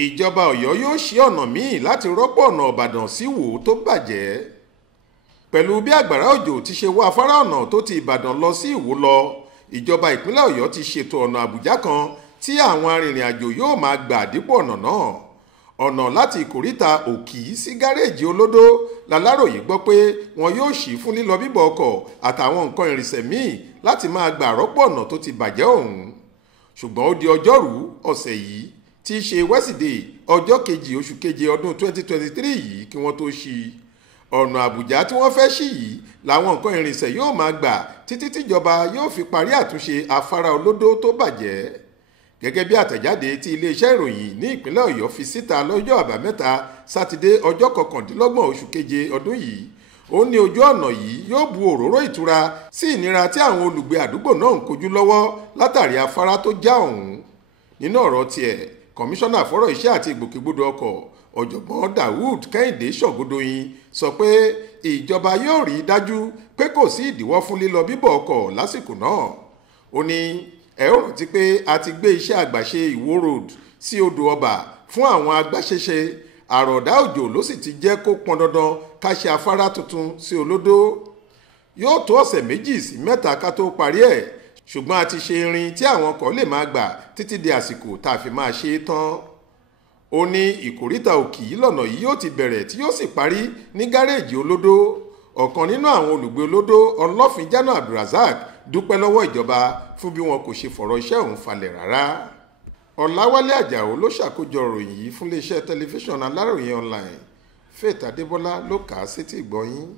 ìjọba Ọ̀yọ́ yóò ṣí ọ̀nà míì láti rọ́pò ọ̀nà Ìbàdàn sí Ìwó tó bàjẹ́. Pẹ̀lú bí àgbàrá òjò ti ṣe wọ́ afárá ọ̀nà tó ti Ìbàdàn lọ sí Ìwó lọ, ìjọba ìpínlẹ̀ Ọ̀yọ́ ti ṣètò ọ̀nà àbújá kan tí àwọn arìnrìn-àjò yóò máa gbà dípò ọ̀nà náà. Ọ̀nà láti ìkóríta Òkì sí gáréèjì Olódó l'Aláròyé gbọ́ pé wọn yóò ṣí fún lílọ bíbọ̀ ọkọ̀ àtàwọn nǹkan ìrìnsẹ̀ míì láti máa gbà rọ́pò ọ̀nà tó ti bàjẹ́ ọ̀hún. Ṣùgbọ́n ó di ọjọ́rú ọ̀sẹ̀ yìí tí í ṣe wẹ́sídẹ̀ẹ́ ọjọ́ kejì oṣù keje ọdún 2023 yìí kí wọ́n tó ṣí. Ọ̀nà àbújá tí wọ́n fẹ́ ṣí yìí làwọn nǹkan ìrìnsẹ̀ yóò máa gbà títí tíjọba yóò fi parí àtúnṣe afárá Olódó tó bàjẹ́. Gẹ́gẹ́ bí àtẹ̀jáde tí iléeṣẹ́ ìròyìn ní ìpínlẹ̀ Ọ̀yọ́ fi síta lọ́jọ́ àbámẹ́ta sátidé ọjọ́ 29 oṣù keje ọdún yìí, ó ní ojú ọ̀nà yìí yóò bu òróró ìtura sí ìnira tí àwọn olùgbé àdúgbò náà ń kojú lọ́wọ́ látàrí afárá tó já ọ̀hún. Nínú ọ̀rọ̀ tiẹ̀, kọmíṣánná fọ́rọ̀ iṣẹ́ àti ìgbòkègbodò ọkọ̀ ọ̀jọ̀gbọ́n Dawood Kẹ́hìndé Ṣọ̀gódóyin sọ pé ìjọba yóò rí dájú pé kò sí ìdíwọ́ fún lílọ bíbọ̀ ọkọ̀ lásìkò náà. Ó ní ẹ ó rántí pé a ti gbé iṣẹ́ àgbàṣe Ìwó road sí odò ọba fún àwọn agbaṣẹ́ṣe. Àròdá òjò ló sì ti jẹ́ kó pọn dandan ká ṣe afárá tuntun sí Olódó. Yóò tó ọ̀sẹ̀ 2 sí 3 ká tó parí ẹ̀, ṣùgbọ́n a ti ṣe irin tí àwọn ọkọ̀ lè máa gbà títí di àsìkò tá a fi máa ṣe é tán. Ó ní ìkóríta Òkì lọ́nà yìí yóò ti bẹ̀rẹ̀ tí yóò sì parí ní gáréèjì Olódó. Ọ̀kan nínú àwọn olùgbé Olódó, Ọlọ́fin-Jánà Abdulrasaq, dúpẹ́ lọ́wọ́ ìjọba fún bí wọn kò ṣe fọ̀rọ̀ iṣẹ́ òun falẹ̀ rárá. Ọláwálé Àjàó ló ṣàkójọ ìròyìn yìí fún iléeṣẹ́ tẹlifíṣàn Aláròyé online. Faith Adébọ́lá ló kà á sétí ìgbọ́ yín.